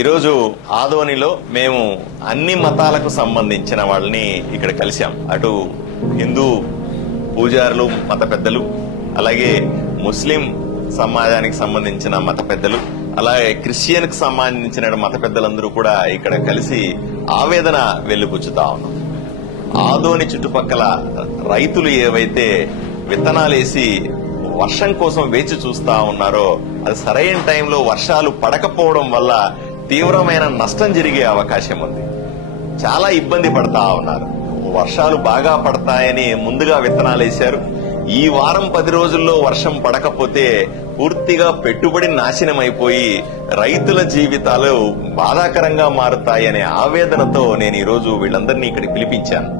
ఈరోజు ఆదోనిలో మేము అన్ని మతాలకు సంబంధించిన వాళ్ళని ఇక్కడ కలిశాం. అటు హిందూ పూజారులు, మత పెద్దలు, అలాగే ముస్లిం సమాజానికి సంబంధించిన మత పెద్దలు, అలాగే క్రిస్టియన్ కి సంబంధించిన మత పెద్దలందరూ కూడా ఇక్కడ కలిసి ఆవేదన వెళ్లిపుచ్చుతా ఉన్నాం. ఆదోని చుట్టుపక్కల రైతులు ఏవైతే విత్తనాలేసి వర్షం కోసం వేచి చూస్తా ఉన్నారో అది సరైన టైంలో వర్షాలు పడకపోవడం వల్ల తీవ్రమైన నష్టం జరిగే అవకాశం ఉంది. చాలా ఇబ్బంది పడతా ఉన్నారు. వర్షాలు బాగా పడతాయని ముందుగా విత్తనాలు వేశారు. ఈ వారం 10 రోజుల్లో వర్షం పడకపోతే పూర్తిగా పెట్టుబడి నాశనం అయిపోయి రైతుల జీవితాలు బాధాకరంగా మారుతాయనే ఆవేదనతో నేను ఈరోజు వీళ్ళందరినీ ఇక్కడికి పిలిపించాను.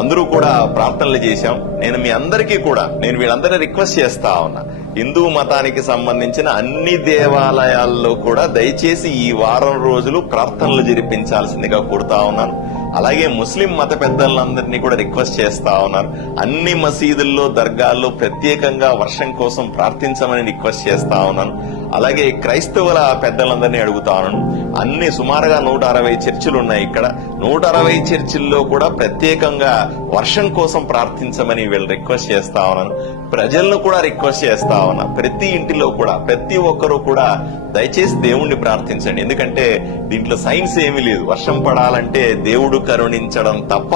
అందరూ కూడా ప్రార్థనలు చేశాం. నేను మీ అందరికీ కూడా వీళ్ళందరినీ రిక్వెస్ట్ చేస్తా ఉన్నా, హిందూ మతానికి సంబంధించిన అన్ని దేవాలయాల్లో కూడా దయచేసి ఈ వారం రోజులు ప్రార్థనలు జరిపించాల్సిందిగా కోరుతా ఉన్నాను. అలాగే ముస్లిం మత పెద్దలందరినీ కూడా రిక్వెస్ట్ చేస్తా ఉన్నారు. అన్ని మసీదుల్లో, దర్గాల్లో ప్రత్యేకంగా వర్షం కోసం ప్రార్థించమని రిక్వెస్ట్ చేస్తా ఉన్నాను. అలాగే క్రైస్తవుల పెద్దలందరినీ అడుగుతా ఉన్నాను. అన్ని సుమారుగా 160 చర్చిలు ఉన్నాయి. ఇక్కడ 160 చర్చిల్లో కూడా ప్రత్యేకంగా వర్షం కోసం ప్రార్థించమని వీళ్ళు రిక్వెస్ట్ చేస్తా ఉన్నాను. ప్రజలను కూడా రిక్వెస్ట్ చేస్తా ఉన్నా, ప్రతి ఇంటిలో కూడా ప్రతి ఒక్కరూ కూడా దయచేసి దేవుణ్ణి ప్రార్థించండి. ఎందుకంటే దీంట్లో సైన్స్ ఏమీ లేదు. వర్షం పడాలంటే దేవుడు కరుణించడం తప్ప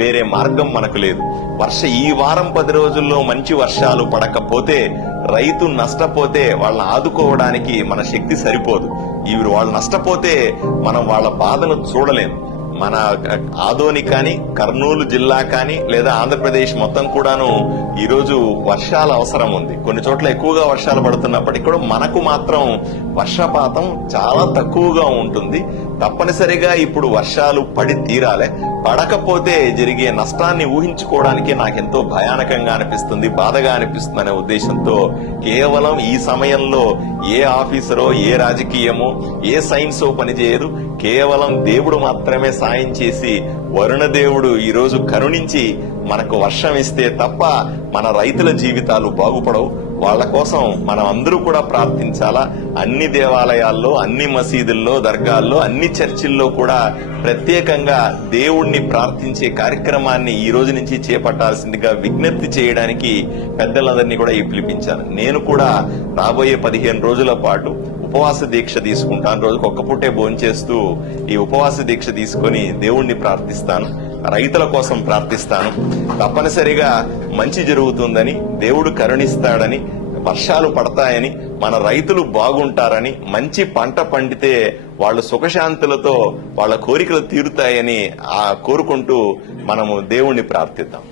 వేరే మార్గం మనకు లేదు. ఈ వారం 10 రోజుల్లో మంచి వర్షాలు పడకపోతే రైతు నష్టపోతే వాళ్ళని ఆదుకోవడానికి మన శక్తి సరిపోదు. వాళ్ళు నష్టపోతే మనం వాళ్ళ బాధను చూడలేము. మన ఆదోని కానీ, కర్నూలు జిల్లా కానీ, లేదా ఆంధ్రప్రదేశ్ మొత్తం కూడాను ఈరోజు వర్షాల అవసరం ఉంది. కొన్ని చోట్ల ఎక్కువగా వర్షాలు పడుతున్నప్పటికీ కూడా మనకు మాత్రం వర్షపాతం చాలా తక్కువగా ఉంటుంది. తప్పనిసరిగా ఇప్పుడు వర్షాలు పడి తీరాలే. పడకపోతే జరిగే నష్టాన్ని ఊహించుకోవడానికి నాకెంతో భయానకంగా అనిపిస్తుంది, బాధగా అనిపిస్తుంది అనే ఉద్దేశంతో కేవలం ఈ సమయంలో ఏ ఆఫీసరో, ఏ రాజకీయమో, ఏ సైన్సో పనిచేయదు. కేవలం దేవుడు మాత్రమే సాయం చేసి, వరుణ దేవుడు ఈరోజు కరుణించి మనకు వర్షం ఇస్తే తప్ప మన రైతుల జీవితాలు బాగుపడవు. వాళ్ల కోసం మనం అందరూ కూడా ప్రార్థించాలా. అన్ని దేవాలయాల్లో, అన్ని మసీదుల్లో, దర్గాల్లో, అన్ని చర్చిల్లో కూడా ప్రత్యేకంగా దేవుణ్ణి ప్రార్థించే కార్యక్రమాన్ని ఈ రోజు నుంచి చేపట్టాల్సిందిగా విజ్ఞప్తి చేయడానికి పెద్దలందరినీ కూడా పిలిపించాను. నేను కూడా రాబోయే 15 రోజుల పాటు ఉపవాస దీక్ష తీసుకుంటాను. రోజుకు ఒక్క పూటే భోంచేస్తూ ఈ ఉపవాస దీక్ష తీసుకుని దేవుణ్ణి ప్రార్థిస్తాను. రైతుల కోసం ప్రార్థిస్తాను. తప్పనిసరిగా మంచి జరుగుతుందని, దేవుడు కరుణిస్తాడని, వర్షాలు పడతాయని, మన రైతులు బాగుంటారని, మంచి పంట పండితే వాళ్ళు సుఖశాంతులతో వాళ్ళ కోరికలు తీరుతాయని కోరుకుంటూ మనము దేవుణ్ణి ప్రార్థిద్దాం.